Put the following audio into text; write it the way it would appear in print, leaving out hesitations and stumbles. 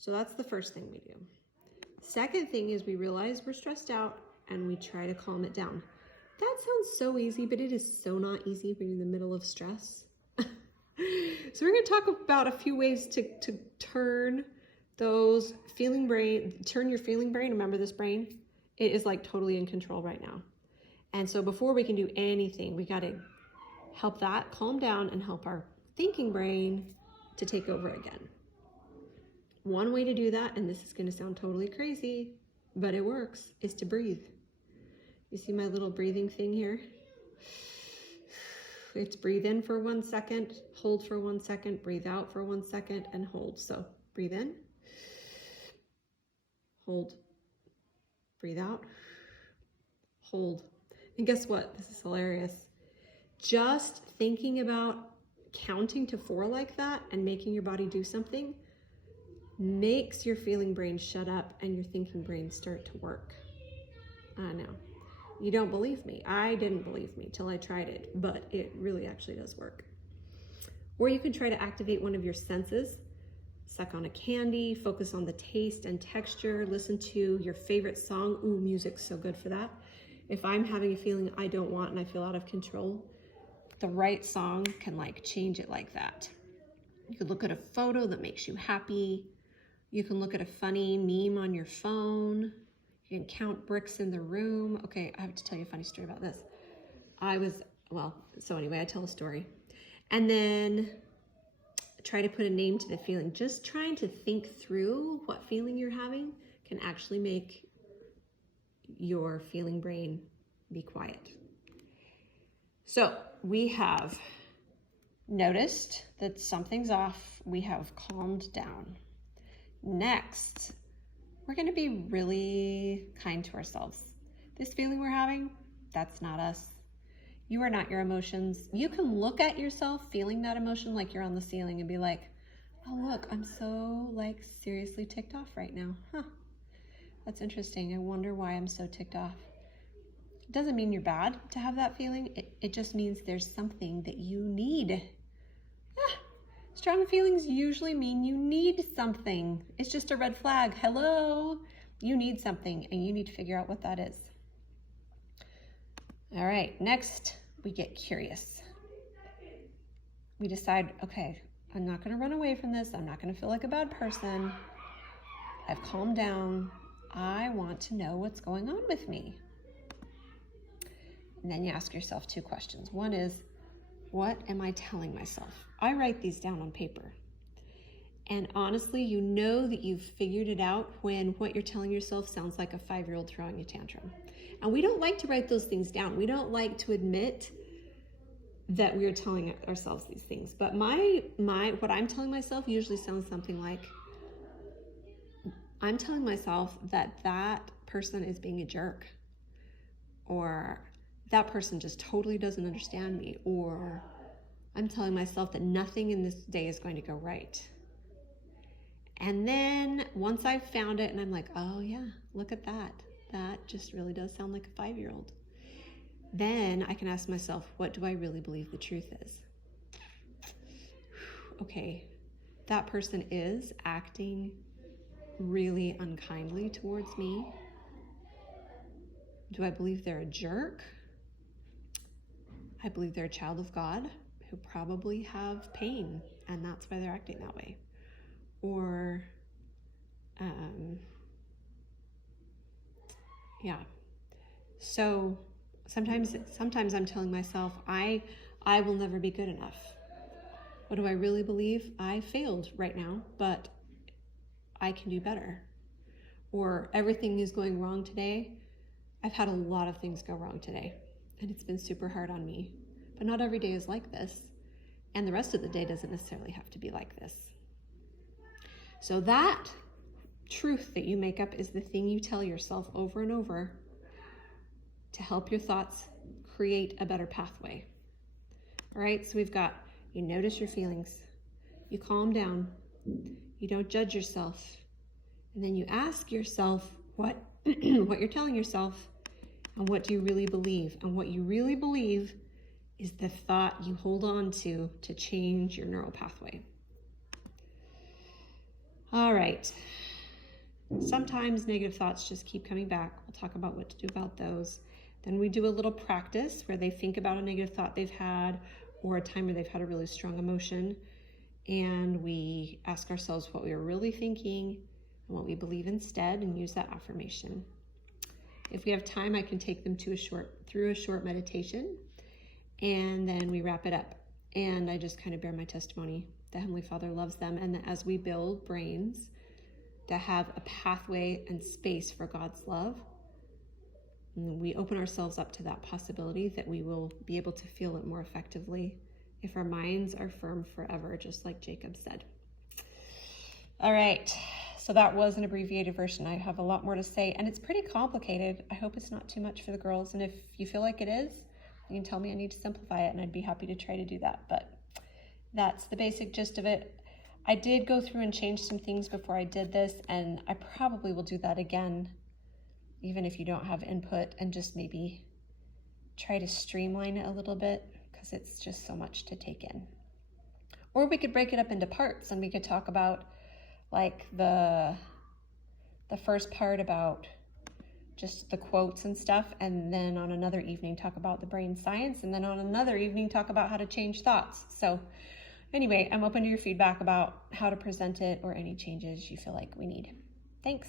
So that's the first thing we do. Second thing is we realize we're stressed out and we try to calm it down. That sounds so easy, but it is so not easy when you're in the middle of stress. So we're going to talk about a few ways to turn those turn your feeling brain. Remember this brain? It is like totally in control right now. And so before we can do anything, we got to help that calm down and help our thinking brain to take over again. One way to do that, and this is going to sound totally crazy, but it works, is to breathe. You see my little breathing thing here? It's breathe in for 1 second, hold for 1 second, breathe out for 1 second, and hold. So breathe in, hold, breathe out, hold. And guess what? This is hilarious. Just thinking about counting to 4 like that and making your body do something makes your feeling brain shut up and your thinking brain start to work. I know. You don't believe me. I didn't believe me till I tried it, but it really actually does work. Or you can try to activate one of your senses. Suck on a candy, focus on the taste and texture, listen to your favorite song. Ooh, music's so good for that. If I'm having a feeling I don't want and I feel out of control, the right song can like change it like that. You could look at a photo that makes you happy. You can look at a funny meme on your phone. You can count bricks in the room. Okay, I have to tell you a funny story about this. So anyway, I tell a story. And then try to put a name to the feeling. Just trying to think through what feeling you're having can actually make your feeling brain be quiet. So we have noticed that something's off. We have calmed down. Next, we're going to be really kind to ourselves. This feeling we're having, that's not us. You are not your emotions. You can look at yourself feeling that emotion like you're on the ceiling and be like, oh, look, I'm so like seriously ticked off right now. Huh, that's interesting. I wonder why I'm so ticked off. It doesn't mean you're bad to have that feeling. It just means there's something that you need. Strong feelings usually mean you need something. It's just a red flag. Hello, you need something and you need to figure out what that is. All right, next we get curious. We decide, okay, I'm not gonna run away from this. I'm not gonna feel like a bad person. I've calmed down. I want to know what's going on with me. And then you ask yourself 2 questions. One is, what am I telling myself? I write these down on paper. And honestly, you know that you've figured it out when what you're telling yourself sounds like a 5-year-old throwing a tantrum. And we don't like to write those things down. We don't like to admit that we are telling ourselves these things. But what I'm telling myself usually sounds something like, I'm telling myself that that person is being a jerk, or that person just totally doesn't understand me, or I'm telling myself that nothing in this day is going to go right. And then once I've found it and I'm like, oh yeah, look at that. That just really does sound like a 5-year-old. Then I can ask myself, what do I really believe the truth is? Okay, that person is acting really unkindly towards me. Do I believe they're a jerk? I believe they're a child of God who probably have pain, and that's why they're acting that way. Or, So sometimes I'm telling myself, I will never be good enough. What do I really believe? I failed right now, but I can do better. Or everything is going wrong today. I've had a lot of things go wrong today, and it's been super hard on me. But not every day is like this, and the rest of the day doesn't necessarily have to be like this. So that truth that you make up is the thing you tell yourself over and over to help your thoughts create a better pathway. All right, so we've got, you notice your feelings, you calm down, you don't judge yourself, and then you ask yourself what you're telling yourself, and what do you really believe? And what you really believe is the thought you hold on to change your neural pathway. All right. Sometimes negative thoughts just keep coming back. We'll talk about what to do about those. Then we do a little practice where they think about a negative thought they've had or a time where they've had a really strong emotion. And we ask ourselves what we were really thinking and what we believe instead, and use that affirmation. If we have time, I can take them through a short meditation, and then we wrap it up. And I just kind of bear my testimony. The Heavenly Father loves them, and that as we build brains that have a pathway and space for God's love, we open ourselves up to that possibility that we will be able to feel it more effectively if our minds are firm forever, just like Jacob said. All right, so that was an abbreviated version. I have a lot more to say, and it's pretty complicated. I hope it's not too much for the girls, and if you feel like it is, you can tell me I need to simplify it, and I'd be happy to try to do that, but that's the basic gist of it. I did go through and change some things before I did this, and I probably will do that again, even if you don't have input, and just maybe try to streamline it a little bit, because it's just so much to take in. Or we could break it up into parts, and we could talk about like the first part about just the quotes and stuff, and then on another evening talk about the brain science, and then on another evening talk about how to change thoughts. So anyway, I'm open to your feedback about how to present it or any changes you feel like we need. Thanks.